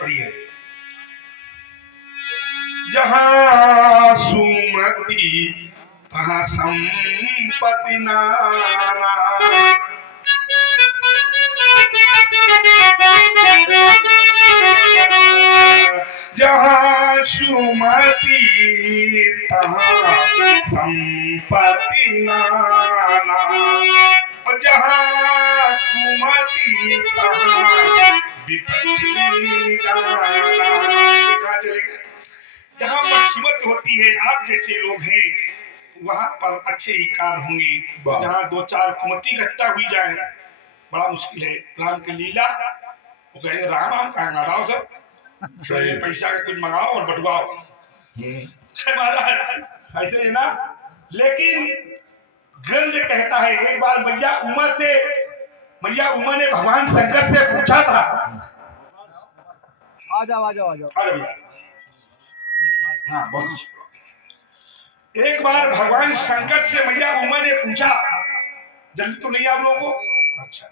पढ़िए। जहाँ सुमति तहाँ संपत्ति नाना, जहाँ सुमति तहाँ संपत्ति नाना, और जहाँ कुमति तहाँ विपत्ति नाना। कहाँ चले गए? जहाँ मुसीबत होती है, आप जैसे लोग हैं वहां पर अच्छे ही कार्य होंगे। जहाँ दो चार कुमति इकट्ठा हुई जाए बड़ा मुश्किल है। राम की लीला, वो कहेंगे राम हम कहाँ हटाओ सब, पैसा का कुछ मंगाओ और बटवाओ। महाराज ऐसे है ना। लेकिन ग्रंथ कहता है एक बार मैया उमा ने भगवान शंकर से पूछा था। आ जाओ। हाँ बहुत। एक बार भगवान शंकर से मैया उमा ने पूछा, जल्दी तो नहीं आप लोगों को? अच्छा।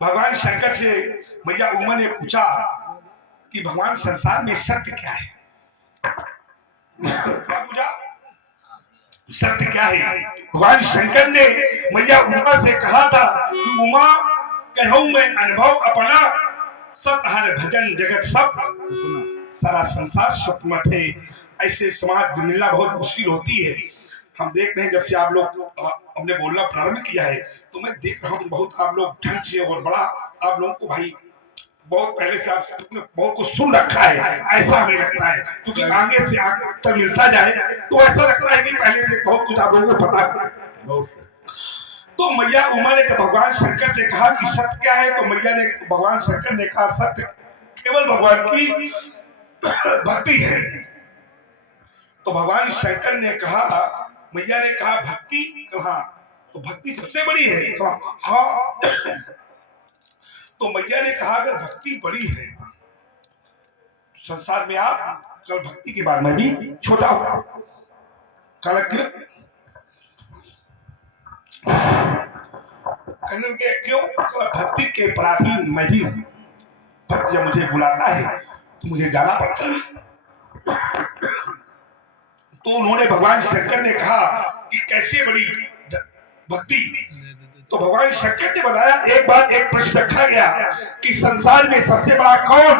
भगवान शंकर से मैया उमा ने पूछा कि भगवान संसार में सत्य क्या है? क्या पूछा? सत्य क्या है? भगवान शंकर ने मैया उमा से कहा था कि उमा कहूं मैं अनुभव अपना, सत हर भजन जगत सब, सारा संसार सुखमत है। ऐसे समाज में मिलना बहुत मुश्किल होती है। हम देख रहे हैं जब से आप लोग हमने बोलना प्रारंभ किया है तो मैं देख रहा हूँ बहुत आप लोग ढंग से और बड़ा आप लोगों को भाई बहुत पहले से आपने बहुत कुछ सुन रखा है, ऐसा हमें लगता है। क्योंकि आगे से आगे उत्तर मिलता जाए तो ऐसा लगता है कि पहले से बहुत कुछ आप लोगों को पता है। तो मैया उमा ने जब भगवान शंकर से कहा कि सत्य क्या है, तो भगवान शंकर ने कहा सत्य केवल भगवान की भक्ति है। तो भगवान शंकर ने कहा, मैया ने कहा भक्ति कहा, तो भक्ति सबसे बड़ी है। तो हाँ। तो मैया ने कहा अगर भक्ति बड़ी है संसार में, आप कल भक्ति के बाद मैं भी छोटा हूं। कल क्यों? भक्ति के अपराधी मैं भी हूं। भक्त जब मुझे बुलाता है तो मुझे जाना पड़ता है। तो उन्होंने भगवान शंकर ने कहा कि कैसे बड़ी भक्ति? तो भगवान शंकर ने बताया एक बार एक प्रश्न रखा गया कि संसार में सबसे बड़ा कौन?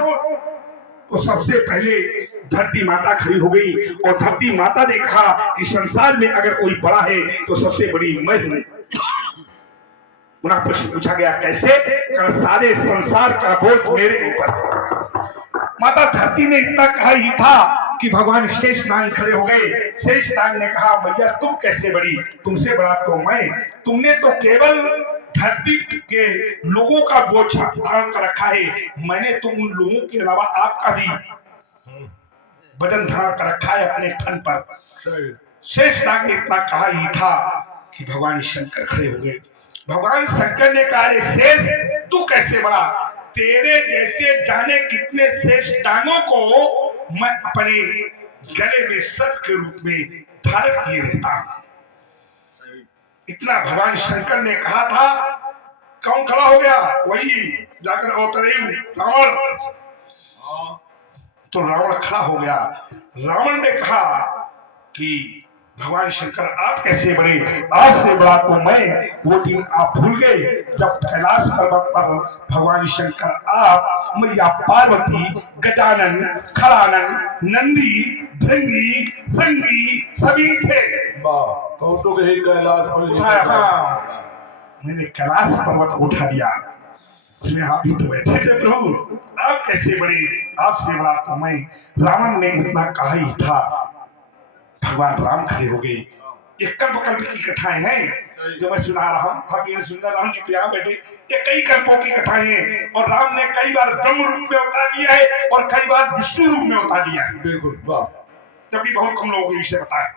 तो सबसे पहले धरती माता खड़ी हो गई और धरती माता ने कहा कि संसार में अगर कोई बड़ा है तो सबसे बड़ी मैं हूं। उन्हें प्रश्न पूछा गया कैसे? सारे संसार का बोझ मेरे ऊपर। माता धरती ने इतना कहा ही था कि भगवान शेषनाग खड़े हो गए। शेषनाग ने कहा मैया तुम कैसे बड़ी? तुमसे बड़ा तो मैं। तुमने तो केवल धरती के लोगों का बोझ धारण कर रखा है, मैंने तो उन लोगों के अलावा आपका भी वजन धारण कर रखा है अपने ठन पर। शेषनाग ने इतना कहा ही था कि भगवान शंकर खड़े हो गए। भगवान शंकर ने कहा शेष तू कैसे बड़ा? तेरे जैसे जाने कितने शेष टांगों को मैं अपने गले में सर्प के रूप में धारण किए रहता हूं। इतना भगवान शंकर ने कहा था। कौन खड़ा हो गया? वही जाकर अवतरे रावण। तो रावण खड़ा हो गया। रावण ने कहा कि भगवान शंकर आप कैसे बड़े? आपसे बड़ा तो मैं। वो दिन आप भूल गए जब कैलाश पर्वत पर भगवान शंकर आप, मैया पार्वती, गजानन, खड़ानन, नंदी, भृंगी, संगी सभी थे। मैंने कैलाश पर्वत को उठा दिया, उसमें आप भी तो बैठे थे प्रभु। आप कैसे बड़े? आपसे बड़ा तो मैं। रावण ने इतना कहा ही था। भगवान राम खड़े हो गए। ये कल्प की कथाएं हैं जो मैं सुना रहा हूँ। आप ये सुनना, राम जी तो यहाँ बैठे, ये कई कल्पों की कथाएं हैं। और राम ने कई बार ब्रह्म रूप में अवतार लिया है और कई बार विष्णु रूप में अवतार लिया है। बिल्कुल, वाह। तभी बहुत कम लोगों के विषय बताया।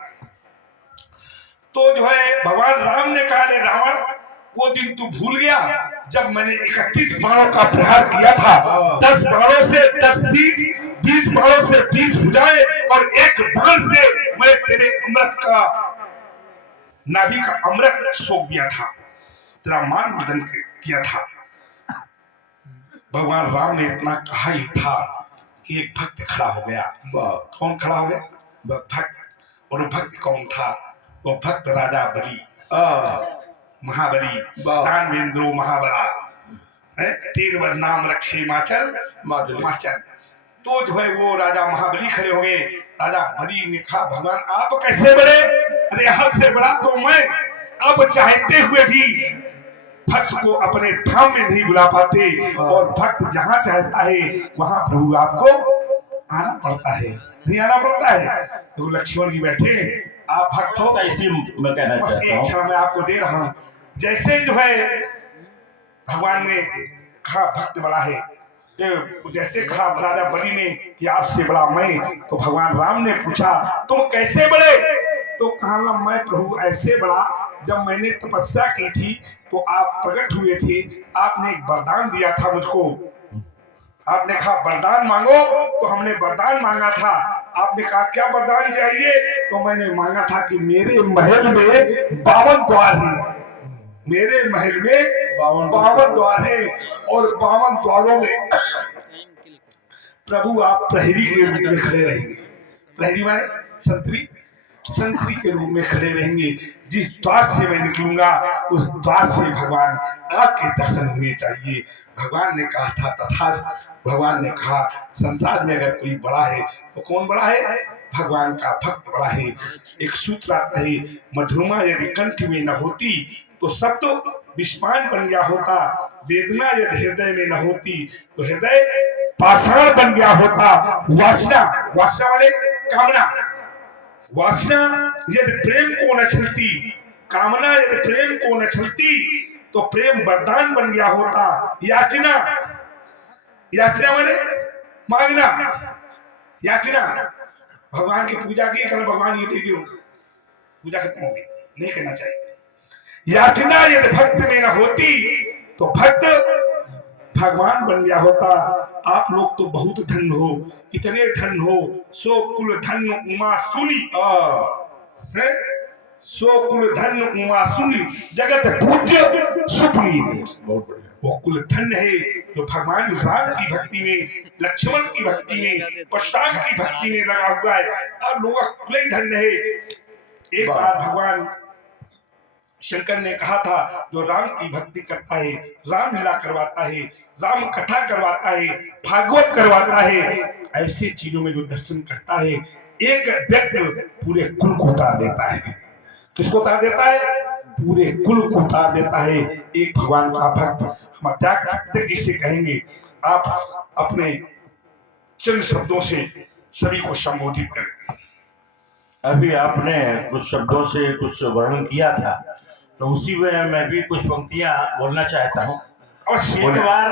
तो जो है भगवान राम ने कहा रे रावण, वो दिन तू भूल गया जब मैंने 31 बाणों का प्रहार किया था। 10 बाणों से 10 शीश, 20 बाणों से 20 भुजाएं और एक बाण से मैं तेरे अमृत का नाभि का अमृत सोख दिया था। तेरा मान मर्दन किया था। भगवान राम ने इतना कहा ही था कि एक भक्त खड़ा हो गया। कौन खड़ा हो गया? भक्त। और वो भक्त कौन था? वो भक्त राजा बलि, महाबली, दानवेंद्रो महाबला है। 3 वर नाम रक्षे माचल माचल। तो जो है वो राजा महाबली खड़े हो गए। राजा बलि ने कहा भगवान आप कैसे बड़े? अरे हद से बड़ा तो मैं। अब चाहते हुए भी भक्त को अपने धाम में नहीं बुला पाते, और भक्त जहाँ चाहता है वहाँ प्रभु आपको आना पड़ता है, नहीं आना पड़ता है। तो लक्ष्मण जी बैठे, आप भक्त हो, इसी मैं कहना बस चाहता एक हूँ। क्षण में आपको दे रहा हूँ। जैसे जो है भगवान ने कहा भक्त बड़ा है, तो जैसे कहा राजा बलि ने कि आपसे बड़ा मैं, तो भगवान राम ने पूछा तुम कैसे बड़े? तो कहा मैं प्रभु ऐसे बड़ा, जब मैंने तपस्या की थी तो आप प्रकट हुए थे, आपने एक वरदान दिया था मुझको। आपने कहा वरदान मांगो, तो हमने वरदान मांगा था। आपने कहा क्या वरदान चाहिए? तो मैंने मांगा था कि मेरे महल में 52 द्वार हैं, मेरे महल में 52 द्वार हैं, और 52 द्वारों में प्रभु आप प्रहरी के रूप में खड़े रहेंगे। प्रहरी माने संतरी, संतरी के रूप में खड़े रहेंगे। जिस द्वार से मैं निकलूंगा उस द्वार से भगवान आपके दर्शन होने चाहिए। भगवान ने कहा था तथास्तु। भगवान ने कहा संसार में अगर कोई बड़ा है तो कौन बड़ा है? भगवान का भक्त बड़ा है। एक सूत्र आता है, मधुरमा यदि कंठ में न होती तो शब्द विस्मान बन गया होता, वेदना यदि हृदय में न होती तो हृदय पाषाण बन गया होता। वासना, वासना वाले कामना, वासना यदि प्रेम को न छलती, कामना यदि प्रेम को न छलती तो प्रेम वरदान बन गया होता। याचना, याचना माने मांगना, याचना। भगवान की पूजा की, कल भगवान ये दे दो, पूजा खत्म हो गई, नहीं करना चाहिए। याचना यदि भक्त में न होती तो भक्त भगवान बन गया होता। आप लोग तो बहुत धन हो, इतने धन हो, सो कुल धन उमा सुनी है, सो कुल धन उमा सुनी जगत पूज्य सुप्रीत। वो कुल धन है जो भगवान राम की भक्ति में, लक्ष्मण की भक्ति में, प्रशांत की भक्ति में लगा हुआ है। अब लोग कुल ही धन है। एक बार भगवान शंकर ने कहा था जो राम की भक्ति करता है, राम लीला करवाता है, राम कथा करवाता है, भागवत करवाता है, ऐसे चीजों में जो दर्शन करता है एक व्यक्ति पूरे कुल को उतार देता है। किसको उतार देता है? पूरे कुल को उतार देता है। एक भगवान का भक्त हम त्याग जिसे कहेंगे, आप अपने चंद शब्दों से सभी को संबोधित करें। अभी आपने कुछ शब्दों से कुछ वर्णन किया था, तो उसी में मैं भी कुछ पंक्तियां बोलना चाहता हूँ। एक बार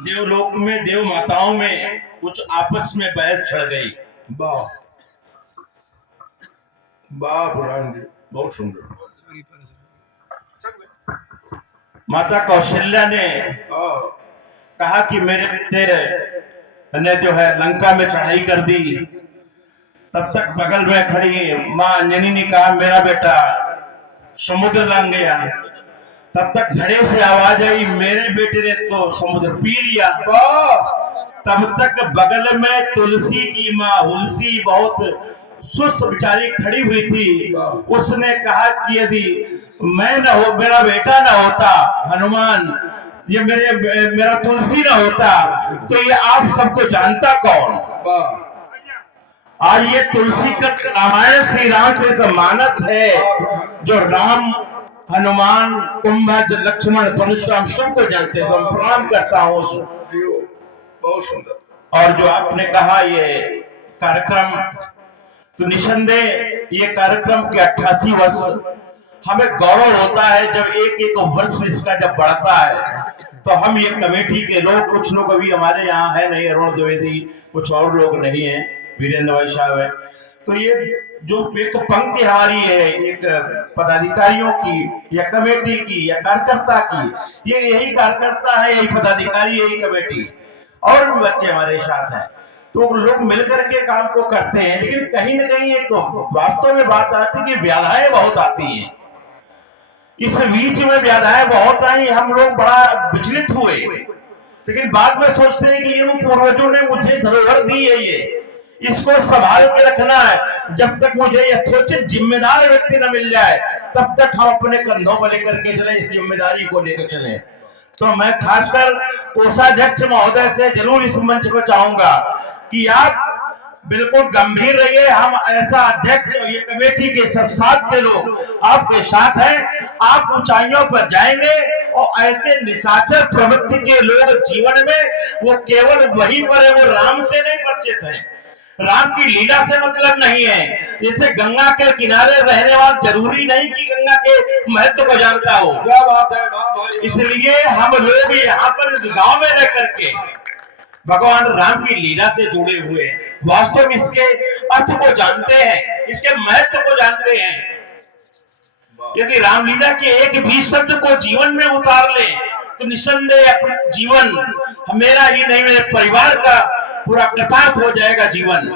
देवलोक में देव माताओं में कुछ आपस में बहस छिड़ गई। वाह वाह पुराण जी, बहुत सुंदर। माता कौशल्या ने कहा कि मेरे बेटे ने जो है लंका में चढ़ाई कर दी। तब तक बगल में खड़ी माँ अंजनी ने कहा मेरा बेटा समुद्र लंघ गया। तब तक घड़े से आवाज आई मेरे बेटे ने तो समुद्र पी लिया। तब तक बगल में तुलसी की माँ हुलसी बहुत सुस्त बिचारी खड़ी हुई थी। उसने कहा कि यदि मैं न हो, मेरा बेटा न होता हनुमान, ये मेरा तुलसी न होता तो ये आप सबको जानता कौन? आज ये तुलसी का रामायण श्री रामचरितमानस है जो राम, हनुमान, कुंभज, लक्ष्मण, परशुराम सबको जानते हैं। तो मैं प्रणाम करता हूँ। बहुत सुंदर। और जो आपने कहा ये कार्यक्रम, तो निसंदेह ये कार्यक्रम के 88 वर्ष हमें गौरव होता है जब एक एक वर्ष इसका जब बढ़ता है। तो हम ये कमेटी के लोग, कुछ लोग अभी हमारे यहाँ है नहीं, अरुण द्विवेदी, कुछ और लोग नहीं है, वीरेंद्र भाई साहब है, तो ये जो एक पंक्ति हमारी है एक पदाधिकारियों की या कमेटी की या कार्यकर्ता की, ये यही कार्यकर्ता है, यही पदाधिकारी, यही कमेटी, और भी बच्चे हमारे साथ हैं। तो लोग मिलकर के काम को करते हैं, लेकिन कहीं ना कहीं एक वास्तव में बात आती है कि बाधाएं बहुत आती हैं। इस बीच में बाधाएं बहुत आई, हम लोग बड़ा विचलित हुए, लेकिन बाद में सोचते हैं कि ये पूर्वजों ने मुझे धरोहर दी है, ये इसको संभाल के रखना है। जब तक मुझे यथोचित जिम्मेदार व्यक्ति न मिल जाए तब तक हम अपने कंधों पर लेकर के चले, इस जिम्मेदारी को लेकर चले। तो मैं खासकर कोषाध्यक्ष महोदय से जरूर इस मंच पर चाहूंगा कि आप बिल्कुल गंभीर रहिए। हम ऐसा अध्यक्ष, ये कमेटी के सब साथ के लोग आपके साथ हैं, आप ऊंचाइयों पर जाएंगे। और ऐसे निशाचर प्रवृत्ति के लोग जीवन में वो केवल वही पर है, वो राम से नहीं परिचित है, राम की लीला से मतलब नहीं है। जैसे गंगा के किनारे रहने वाला जरूरी नहीं कि गंगा के महत्व को जानता हो। क्या बात है भाई। इसलिए हम लोग यहाँ पर इस गांव में रह करके भगवान राम की लीला से जुड़े हुए वास्तव में इसके अर्थ को जानते हैं, इसके महत्व को जानते हैं। यदि रामलीला के एक भी शब्द को जीवन में उतार ले तो निस्संदेह अपना जीवन, मेरा ही नहीं मेरे परिवार का पूरा कृतार्थ हो जाएगा जीवन।